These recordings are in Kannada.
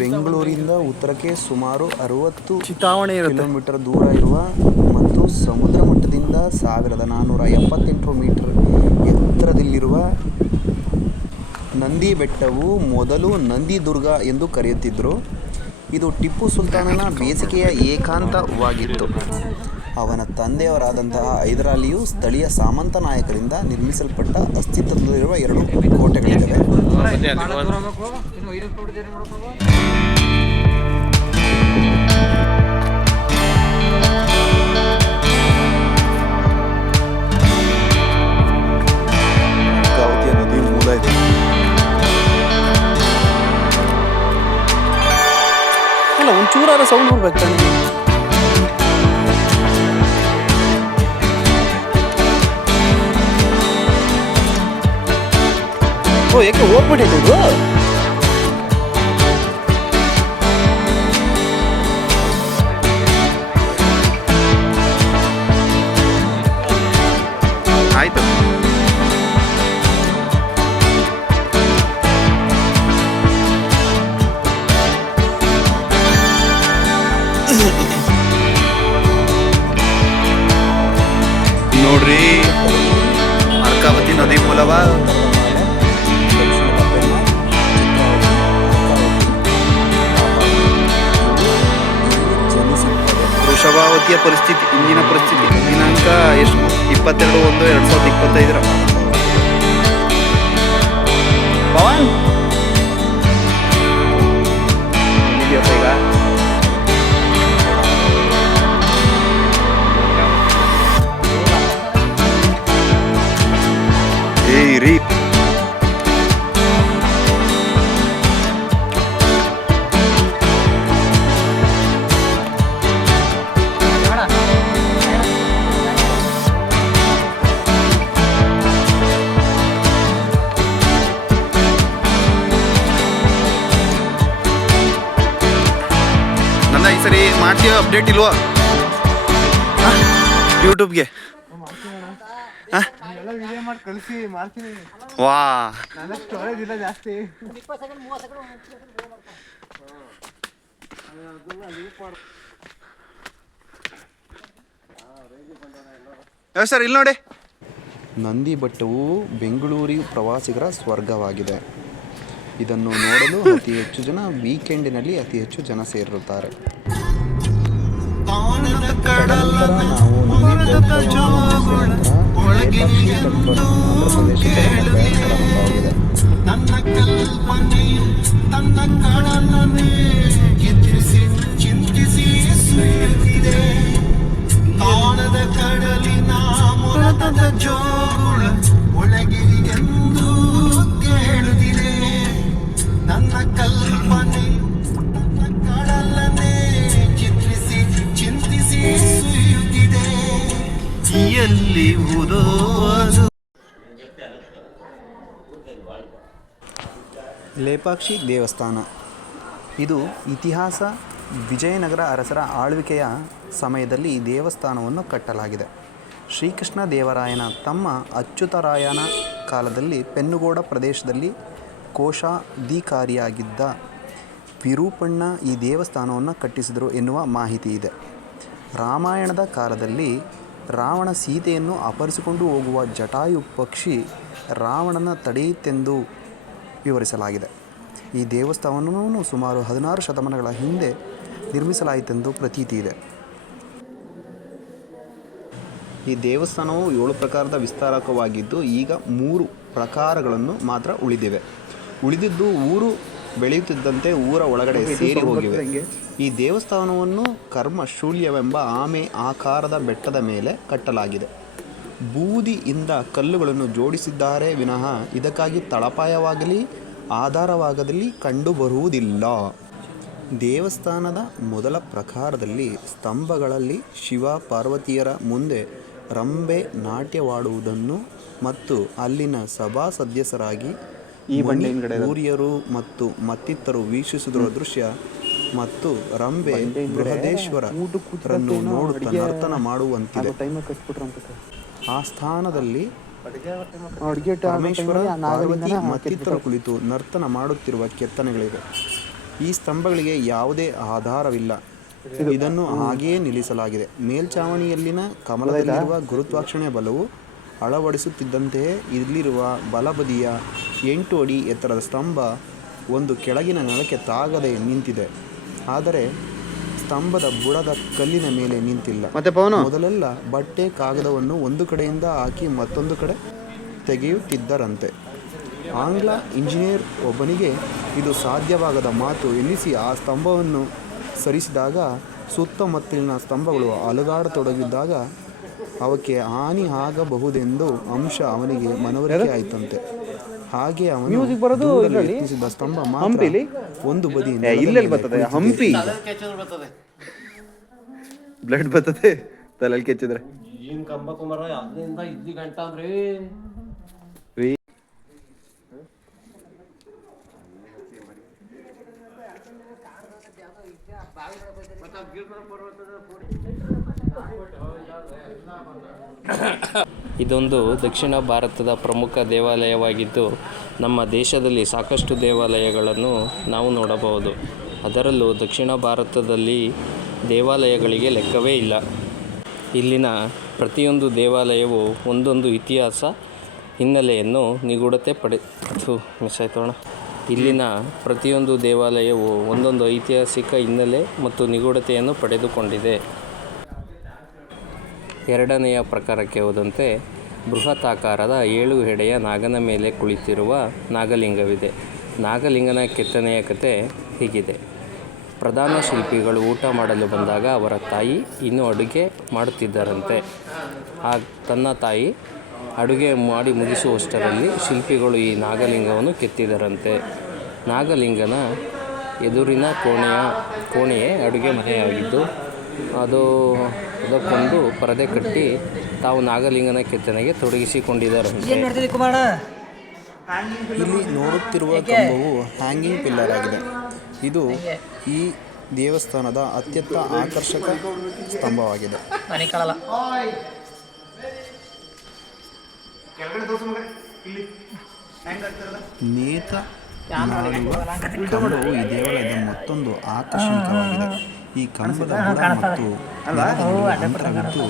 ಬೆಂಗಳೂರಿಂದ ಉತ್ತರಕ್ಕೆ ಸುಮಾರು 60 ಕಿಲೋಮೀಟರ್ ದೂರ ಇರುವ ಮತ್ತು ಸಮುದ್ರ ಮಟ್ಟದಿಂದ 1478 ಮೀಟರ್ ಎತ್ತರದಲ್ಲಿರುವ ನಂದಿ ಬೆಟ್ಟವು ಮೊದಲು ನಂದಿದುರ್ಗ ಎಂದು ಕರೆಯುತ್ತಿದ್ದರು. ಇದು ಟಿಪ್ಪು ಸುಲ್ತಾನನ ಬೇಸಿಗೆಯ ಏಕಾಂತವಾಗಿತ್ತು. ಅವನ ತಂದೆಯವರಾದಂತಹ ಹೈದರಾಲಿಯು ಸ್ಥಳೀಯ ಸಾಮಂತ ನಾಯಕರಿಂದ ನಿರ್ಮಿಸಲ್ಪಟ್ಟ ಅಸ್ತಿತ್ವದಲ್ಲಿರುವ 2 ಕೋಟೆಗಳಿವೆ. ಅರ್ಕಾವತಿಯ ನದಿ ಮೂಲ ಇದೆ. ಅಲ್ಲ, ಒಂಚೂರಾರ ಸೌಂಡ್ ಬರ್ಬೇಕು ತಾನೆ. ಓ, ಯಾಕೆ ಹೋಗ್ಬಿಟ್ಟಿದೆ ಇದು? ಆಯ್ತು. ನೋಡ್ರಿ, ಅರ್ಕಾವತಿ ನದಿ ಮೂಲವ. ವೃಷಭಾವತಿಯ ಪರಿಸ್ಥಿತಿ, ಇಂದಿನ ಪರಿಸ್ಥಿತಿ ದಿನಾಂಕ ಎಷ್ಟು? 22/1/2025. ಪವನ್ ಇದೆಯಪ್ಪ ಈಗ. ಏಯ್ ರೀ, ನನ್ನ ಈ ಸರಿ ಮಾಡ್ತೀವ ಅಪ್ಡೇಟ್ ಇಲ್ವಾ ಯೂಟ್ಯೂಬ್ಗೆ? ವಾ, ಜಾಸ್ತಿ ಸರ್ ಇಲ್ಲಿ ನೋಡಿ. ನಂದಿ ಬೆಟ್ಟವು ಬೆಂಗಳೂರು ಪ್ರವಾಸಿಗರ ಸ್ವರ್ಗವಾಗಿದೆ. ಇದನ್ನು ನೋಡಲು ಅತಿ ಹೆಚ್ಚು ಜನ ವೀಕೆಂಡಿನಲ್ಲಿ ಅತಿ ಹೆಚ್ಚು ಜನ ಸೇರಿರುತ್ತಾರೆ. ತದನಂತರ ನಾವು ನಂದಿ ಲೇಪಾಕ್ಷಿ ದೇವಸ್ಥಾನ. ಇದು ಇತಿಹಾಸ. ವಿಜಯನಗರ ಅರಸರ ಆಳ್ವಿಕೆಯ ಸಮಯದಲ್ಲಿ ಈ ದೇವಸ್ಥಾನವನ್ನು ಕಟ್ಟಲಾಗಿದೆ. ಶ್ರೀಕೃಷ್ಣ ದೇವರಾಯನ ತಮ್ಮ ಅಚ್ಯುತರಾಯನ ಕಾಲದಲ್ಲಿ ಪೆನ್ನುಗೋಡ ಪ್ರದೇಶದಲ್ಲಿ ಕೋಶಾಧಿಕಾರಿಯಾಗಿದ್ದ ವಿರೂಪಣ್ಣ ಈ ದೇವಸ್ಥಾನವನ್ನು ಕಟ್ಟಿಸಿದರು ಎನ್ನುವ ಮಾಹಿತಿ ಇದೆ. ರಾಮಾಯಣದ ಕಾಲದಲ್ಲಿ ರಾವಣ ಸೀತೆಯನ್ನು ಅಪಹರಿಸಿಕೊಂಡು ಹೋಗುವ ಜಟಾಯು ಪಕ್ಷಿ ರಾವಣನ ತಡೆಯಿತೆಂದು ವಿವರಿಸಲಾಗಿದೆ. ಈ ದೇವಸ್ಥಾನವನ್ನು ಸುಮಾರು 16 ಶತಮಾನಗಳ ಹಿಂದೆ ನಿರ್ಮಿಸಲಾಯಿತೆಂದು ಪ್ರತೀತಿ ಇದೆ. ಈ ದೇವಸ್ಥಾನವು 7 ಪ್ರಕಾರದ ವಿಸ್ತಾರಕವಾಗಿದ್ದು ಈಗ 3 ಪ್ರಕಾರಗಳನ್ನು ಮಾತ್ರ ಉಳಿದಿವೆ. ಉಳಿದಿದ್ದು ಊರು ಬೆಳೆಯುತ್ತಿದ್ದಂತೆ ಊರ ಒಳಗಡೆ ಸೇರಿ ಹೋಗಿವೆ. ಈ ದೇವಸ್ಥಾನವನ್ನು ಕರ್ಮಶೂಲ್ಯವೆಂಬ ಆಮೆ ಆಕಾರದ ಬೆಟ್ಟದ ಮೇಲೆ ಕಟ್ಟಲಾಗಿದೆ. ಬೂದಿಯಿಂದ ಕಲ್ಲುಗಳನ್ನು ಜೋಡಿಸಿದ್ದಾರೆ ವಿನಃ ಇದಕ್ಕಾಗಿ ತಳಪಾಯವಾಗಲಿ ಆಧಾರವಾಗಲಿ ಕಂಡುಬರುವುದಿಲ್ಲ. ದೇವಸ್ಥಾನದ ಮೊದಲ ಪ್ರಕಾರದಲ್ಲಿ ಸ್ತಂಭಗಳಲ್ಲಿ ಶಿವ ಪಾರ್ವತಿಯರ ಮುಂದೆ ರಂಬೆ ನಾಟ್ಯವಾಡುವುದನ್ನು ಮತ್ತು ಅಲ್ಲಿನ ಸಭಾ ಸದಸ್ಯರಾಗಿ ಊರಿಯರು ಮತ್ತು ಮತ್ತಿತರರು ವೀಕ್ಷಿಸುತ್ತಿರುವ ದೃಶ್ಯ ಮತ್ತು ರಂಬೆ ಬೃಹದೇಶ್ವರರನ್ನು ನೋಡುತ್ತಾ ನರ್ತನ ಮಾಡುವಂತಿದೆ. ಆ ಸ್ಥಾನದಲ್ಲಿ ಪರಮೇಶ್ವರ, ಪಾರ್ವತಿ ಮತ್ತಿತರರು ಕುಳಿತು ನರ್ತನ ಮಾಡುತ್ತಿರುವ ಕೆತ್ತನೆಗಳಿವೆ. ಈ ಸ್ತಂಭಗಳಿಗೆ ಯಾವುದೇ ಆಧಾರವಿಲ್ಲ. ಇದನ್ನು ಹಾಗೆಯೇ ನಿಲ್ಲಿಸಲಾಗಿದೆ. ಮೇಲ್ಛಾವಣಿಯಲ್ಲಿನ ಕಮಲದಲ್ಲಿರುವ ಗುರುತ್ವಾಕರ್ಷಣೆಯ ಬಲವು ಅಳವಡಿಸುತ್ತಿದ್ದಂತೆಯೇ ಇಲ್ಲಿರುವ ಬಲಬದಿಯ 8 ಅಡಿ ಎತ್ತರದ ಸ್ತಂಭ ಒಂದು ಕೆಳಗಿನ ನೆಲಕ್ಕೆ ತಾಗದೆ ನಿಂತಿದೆ. ಆದರೆ ಸ್ತಂಭದ ಬುಡದ ಕಲ್ಲಿನ ಮೇಲೆ ನಿಂತಿಲ್ಲ. ಮೊದಲೆಲ್ಲ ಬಟ್ಟೆ ಕಾಗದವನ್ನು ಒಂದು ಕಡೆಯಿಂದ ಹಾಕಿ ಮತ್ತೊಂದು ಕಡೆ ತೆಗೆಯುತ್ತಿದ್ದರಂತೆ. ಆಂಗ್ಲ ಇಂಜಿನಿಯರ್ ಒಬ್ಬನಿಗೆ ಇದು ಸಾಧ್ಯವಾಗದ ಮಾತು ಎನ್ನಿಸಿ ಆ ಸ್ತಂಭವನ್ನು ಸರಿಸಿದಾಗ ಸುತ್ತಮುತ್ತಲಿನ ಸ್ತಂಭಗಳು ಅಲುಗಾಡತೊಡಗಿದಾಗ ಅವಕ್ಕೆ ಹಾನಿ ಆಗಬಹುದೆಂದು ಅಂಶ ಅವನಿಗೆ ಮನವರಿಕೆ ಆಯಿತಂತೆ. ಹಾಗೆ ಅವನು ದೂಡಲು ಯತ್ನಿಸಿದ ಸ್ತಂಭ ಮಾತ್ರ ಒಂದು ಬದಿ ಹಂಪಿ ಬ್ಲಡ್ ಬರ್ತದೆ ತಲೆಯಲ್ಲಿ ಕೆಚ್ಚಿದ್ರೆ. ಏನ್ ಕಂಬ ಕುಮಾರ ಅಲ್ಲಿಂದ ಇಲ್ಲಿ ಗಂಟ ಅಂದ್ರೆ ಇದೊಂದು ದಕ್ಷಿಣ ಭಾರತದ ಪ್ರಮುಖ ದೇವಾಲಯವಾಗಿದ್ದು ನಮ್ಮ ದೇಶದಲ್ಲಿ ಸಾಕಷ್ಟು ದೇವಾಲಯಗಳನ್ನು ನಾವು ನೋಡಬಹುದು. ಅದರಲ್ಲೂ ದಕ್ಷಿಣ ಭಾರತದಲ್ಲಿ ದೇವಾಲಯಗಳಿಗೆ ಲೆಕ್ಕವೇ ಇಲ್ಲ. ಇಲ್ಲಿನ ಪ್ರತಿಯೊಂದು ದೇವಾಲಯವು ಒಂದೊಂದು ಇತಿಹಾಸ ಹಿನ್ನೆಲೆಯನ್ನು ನಿಗೂಢತೆ ಇಲ್ಲಿನ ಪ್ರತಿಯೊಂದು ದೇವಾಲಯವು ಒಂದೊಂದು ಐತಿಹಾಸಿಕ ಹಿನ್ನೆಲೆ ಮತ್ತು ನಿಗೂಢತೆಯನ್ನು ಪಡೆದುಕೊಂಡಿದೆ. ಎರಡನೆಯ ಪ್ರಕಾರಕ್ಕೆ ಹೋದಂತೆ ಬೃಹತಾಕಾರದ 7 ಹೆಡೆಯ ನಾಗನ ಮೇಲೆ ಕುಳಿತಿರುವ ನಾಗಲಿಂಗವಿದೆ. ನಾಗಲಿಂಗನ ಕೆತ್ತನೆಯ ಕತೆ ಹೀಗಿದೆ. ಪ್ರಧಾನ ಶಿಲ್ಪಿಗಳು ಊಟ ಮಾಡಲು ಬಂದಾಗ ಅವರ ತಾಯಿ ಇನ್ನೂ ಅಡುಗೆ ಮಾಡುತ್ತಿದ್ದರಂತೆ. ತನ್ನ ತಾಯಿ ಅಡುಗೆ ಮಾಡಿ ಮುಗಿಸುವಷ್ಟರಲ್ಲಿ ಶಿಲ್ಪಿಗಳು ಈ ನಾಗಲಿಂಗವನ್ನು ಕೆತ್ತಿದರಂತೆ. ನಾಗಲಿಂಗನ ಎದುರಿನ ಕೋಣೆಯೇ ಅಡುಗೆ ಮನೆಯಾಗಿದ್ದು ಅದಕ್ಕೊಂದು ಪರದೆ ಕಟ್ಟಿ ತಾವು ನಾಗಲಿಂಗನ ಕೆತ್ತನೆಗೆ ತೊಡಗಿಸಿಕೊಂಡಿದ್ದರಂತೆ. ಇಲ್ಲಿ ನೋಡುತ್ತಿರುವ ಕಂಬವು ಹ್ಯಾಂಗಿಂಗ್ ಪಿಲ್ಲರ್ ಆಗಿದೆ. ಇದು ಈ ದೇವಸ್ಥಾನದ ಅತ್ಯಂತ ಆಕರ್ಷಕ ಸ್ತಂಭವಾಗಿದೆ. ನೇತ ನಾಡುವ ಕಂಬವು ಈ ದೇವಾಲಯದ ಮತ್ತೊಂದು ಆಕರ್ಷಣೀಯವಾಗಿದೆ. ಈ ಕಂಬದ ಬುಡ ಮತ್ತು ನೆಲದ ಅಂತರವಿದ್ದು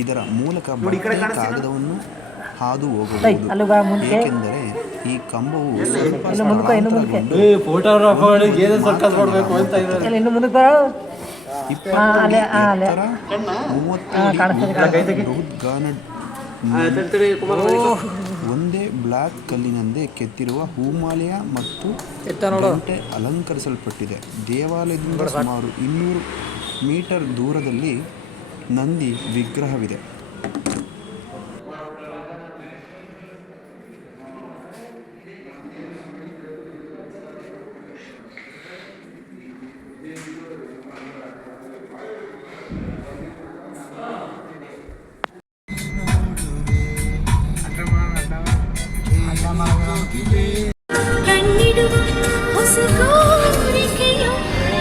ಇದರ ಮೂಲಕ ಬಟ್ಟೆ ಕಾಗದವನ್ನು ಹಾದು ಹೋಗಬಹುದು. ಏಕೆಂದರೆ ಈ ಕಂಬವು ಸ್ವಲ್ಪ ಸ್ಥಳಾಂತರಗೊಂಡು 20 ಒಂದೇ ಬ್ಲಾಕ್ ಕಲ್ಲಿನಿಂದ ಕೆತ್ತಿರುವ ಹೂಮಾಲೆಯ ಮತ್ತು ಗಂಟೆ ಅಲಂಕರಿಸಲ್ಪಟ್ಟಿದೆ. ದೇವಾಲಯದಿಂದ ಸುಮಾರು 200 ಮೀಟರ್ ದೂರದಲ್ಲಿ ನಂದಿ ವಿಗ್ರಹವಿದೆ.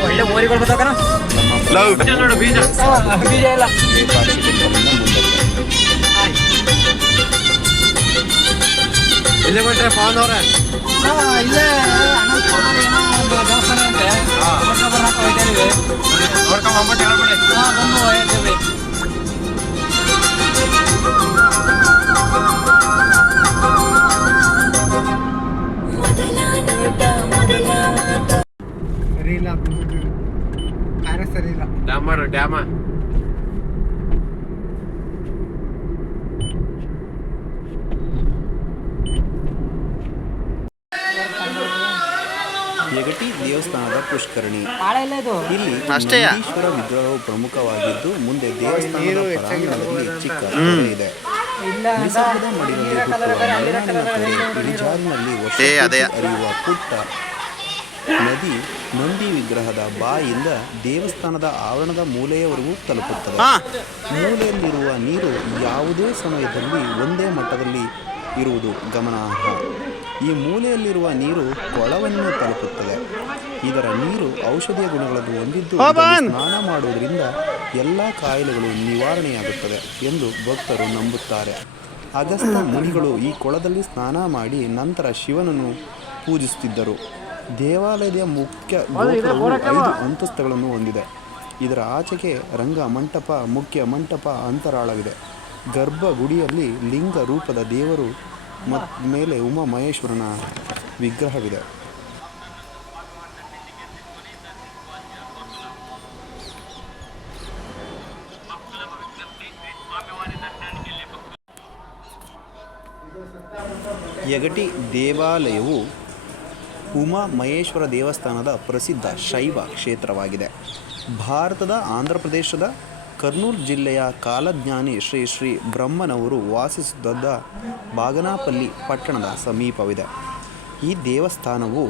ಒಳ್ಳೆ ಮೋರಿಗಳು ಬರ್ತಾಕನ ಬೀಜ ಇಲ್ಲ ಇಲ್ಲೇ ಬಿಟ್ರೆ ಫಾನ್ ಅವ್ರೆ ಇಲ್ಲೇ ದೇವಸ್ಥಾನ ಅಂತೆ ನೋಡ್ಕೊಂಬಂಬಿಟ್ಟು ಹೇಳ್ಬಿಡಿ ಬಂದು ಹೇಳ್ತೀವಿ. ಡ್ಯಾಮ ಯಗಟಿ ದೇವಸ್ಥಾನದ ಪುಷ್ಕರಣಿ. ಇಲ್ಲಿ ನಂದೀಶ್ವರ ವಿಗ್ರಹವು ಪ್ರಮುಖವಾಗಿದ್ದು ಮುಂದೆ ದೇವಸ್ಥಾನದ ಪ್ರಾಂಗಣದಲ್ಲಿ ಚಿಕ್ಕ ಕೆರೆ ಇದೆ. ನಿಸರ್ಗದ ಮಡಿಲಲ್ಲಿ ಹುಟ್ಟುವ ಮಲೆನಾಡಿನ ಕೆರೆ ಇಳಿಜಾರಿನಲ್ಲಿ ವರ್ಷಕ್ಕೆ ಹರಿಯುವ ಪುಟ್ಟ ನದಿ ನಂದಿ ವಿಗ್ರಹದ ಬಾಯಿಯಿಂದ ದೇವಸ್ಥಾನದ ಆವರಣದ ಮೂಲೆಯವರೆಗೂ ತಲುಪುತ್ತದೆ. ಮೂಲೆಯಲ್ಲಿರುವ ನೀರು ಯಾವುದೇ ಸಮಯದಲ್ಲಿ ಒಂದೇ ಮಟ್ಟದಲ್ಲಿ ಇರುವುದು ಗಮನಾರ್ಹ. ಈ ಮೂಲೆಯಲ್ಲಿರುವ ನೀರು ಕೊಳವನ್ನು ತಲುಪುತ್ತದೆ. ಇದರ ನೀರು ಔಷಧೀಯ ಗುಣಗಳನ್ನು ಹೊಂದಿದ್ದು ಸ್ನಾನ ಮಾಡುವುದರಿಂದ ಎಲ್ಲ ಕಾಯಿಲೆಗಳು ನಿವಾರಣೆಯಾಗುತ್ತದೆ ಎಂದು ಭಕ್ತರು ನಂಬುತ್ತಾರೆ. ಅಗಸ್ತ್ಯ ಮುನಿಗಳು ಈ ಕೊಳದಲ್ಲಿ ಸ್ನಾನ ಮಾಡಿ ನಂತರ ಶಿವನನ್ನು ಪೂಜಿಸುತ್ತಿದ್ದರು. ದೇವಾಲಯದ ಮುಖ್ಯ ಗೋಪುರವು 5 ಅಂತಸ್ತುಗಳನ್ನು ಹೊಂದಿದೆ. ಇದರ ಆಚೆಗೆ ರಂಗ ಮಂಟಪ, ಮುಖ್ಯ ಮಂಟಪ, ಅಂತರಾಳವಿದೆ. ಗರ್ಭಗುಡಿಯಲ್ಲಿ ಲಿಂಗ ರೂಪದ ದೇವರು ಮೇಲೆ ಉಮಾ ಮಹೇಶ್ವರನ ವಿಗ್ರಹವಿದೆ. ಯಗಟಿ ದೇವಾಲಯವು ಉಮಾ ಮಹೇಶ್ವರ ದೇವಸ್ಥಾನದ ಪ್ರಸಿದ್ಧ ಶೈವ ಕ್ಷೇತ್ರವಾಗಿದೆ. ಭಾರತದ ಆಂಧ್ರ ಪ್ರದೇಶದ ಕರ್ನೂಲ್ ಜಿಲ್ಲೆಯ ಕಾಲಜ್ಞಾನಿ ಶ್ರೀ ಶ್ರೀ ಬ್ರಹ್ಮನವರು ವಾಸಿಸುತ್ತಿದ್ದ ಬಾಗನಪಲ್ಲಿ ಪಟ್ಟಣದ ಸಮೀಪವಿದೆ. ಈ ದೇವಸ್ಥಾನವು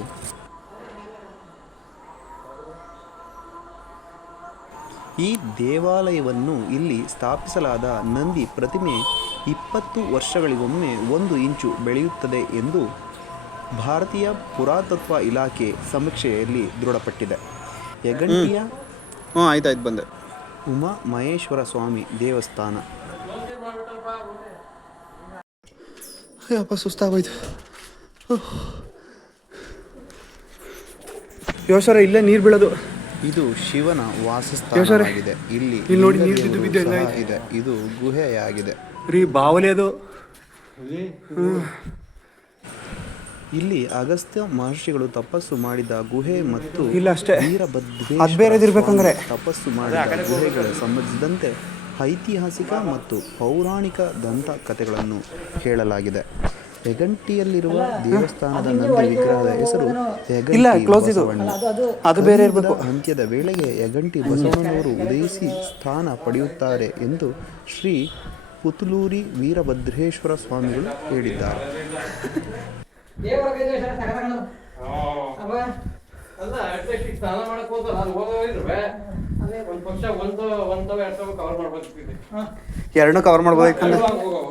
ಈ ದೇವಾಲಯವನ್ನು ಇಲ್ಲಿ ಸ್ಥಾಪಿಸಲಾದ ನಂದಿ ಪ್ರತಿಮೆ 20 ವರ್ಷಗಳಿಗೊಮ್ಮೆ 1 ಇಂಚು ಬೆಳೆಯುತ್ತದೆ ಎಂದು ಭಾರತೀಯ ಪುರಾತತ್ವ ಇಲಾಖೆ ಸಮೀಕ್ಷೆಯಲ್ಲಿ ದೃಢಪಟ್ಟಿದೆ. ಯಗಂಟಿಯ ಆಯ್ತಾಯ್ತು ಬಂದೆ. ಉಮಾ ಮಹೇಶ್ವರ ಸ್ವಾಮಿ ದೇವಸ್ಥಾನ. ಅಪ್ಪ ಸುಸ್ತಾಗೋಯ್ತು. ಯೋಸರ ಇಲ್ಲೇ ನೀರು ಬೀಳೋದು. ಇದು ಶಿವನ ವಾಸಸ್ಥಾನವಾಗಿದೆ. ಇಲ್ಲಿ ನೋಡಿ ಲಿಂಗ ನೀರು ದೇವರು ಬಿದ್ದು ಸಹ ಇದೆ. ಇದು ಗುಹೆಯಾಗಿದೆ. ರೀ ಬಾವಲಿ ಅದು. ಇಲ್ಲಿ ಅಗಸ್ತ್ಯ ಮಹರ್ಷಿಗಳು ತಪಸ್ಸು ಮಾಡಿದ ಗುಹೆ ಮತ್ತು ಇಲ್ಲ ಅಷ್ಟೇ. ವೀರಭದ್ರೇಶ್ವರ ತಪಸ್ಸು ಮಾಡಿದ ಗುಹೆಗಳ ಸಂಬಂಧಿಸಿದಂತೆ ಐತಿಹಾಸಿಕ ಮತ್ತು ಪೌರಾಣಿಕ ದಂತಕಥೆಗಳನ್ನು ಹೇಳಲಾಗಿದೆ. ಯಗಂಟಿಯಲ್ಲಿರುವ ದೇವಸ್ಥಾನದ ನಂದಿ ವಿಗ್ರಹದ ಹೆಸರು ಯಗಂಟಿ ಬಸವಣ್ಣ. ಕಲಿಯುಗದ ಅಂತ್ಯದ ವೇಳೆಗೆ ಯಗಂಟಿ ಬಸವಣ್ಣನವರು ಉದಯಿಸಿ ಸ್ಥಾನ ಪಡೆಯುತ್ತಾರೆ ಎಂದು ಶ್ರೀ ಪುತುಲೂರಿ ವೀರಭದ್ರೇಶ್ವರ ಸ್ವಾಮಿಗಳು ಹೇಳಿದ್ದಾರೆ. ಅಲ್ಲ ಅಟ್ಲೀಸ್ಟ್ ಈಗ ಸ್ನಾನ ಮಾಡಕ್ ಹೋದ ನಾನು ಹೋಗೋದಿಲ್ವೇ ಒಂದು ಪಕ್ಷ ಒಂದು 2 ಕವರ್ ಮಾಡ್ಬೇಕು. ಎರಡನ್ನೂ ಕವರ್ ಮಾಡ್ಬೋದಾಯ್ತು. ಹೋಗೋ